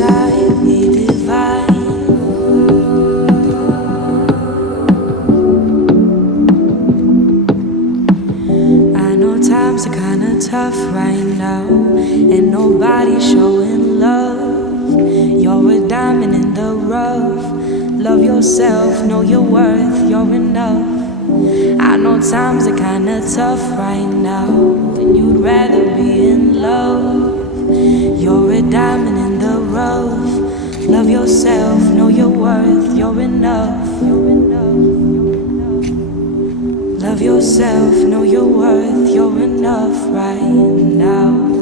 inside me divine. I know times are kinda tough right now, and nobody's showing love. You're a diamond in the rough. Love yourself, know your worth, you're enough. I know times are kinda tough right now, and you'd rather be in love. You're a diamond in the rough. Love yourself, know your worth, you're enough. Love yourself, know your worth, you're enough right now.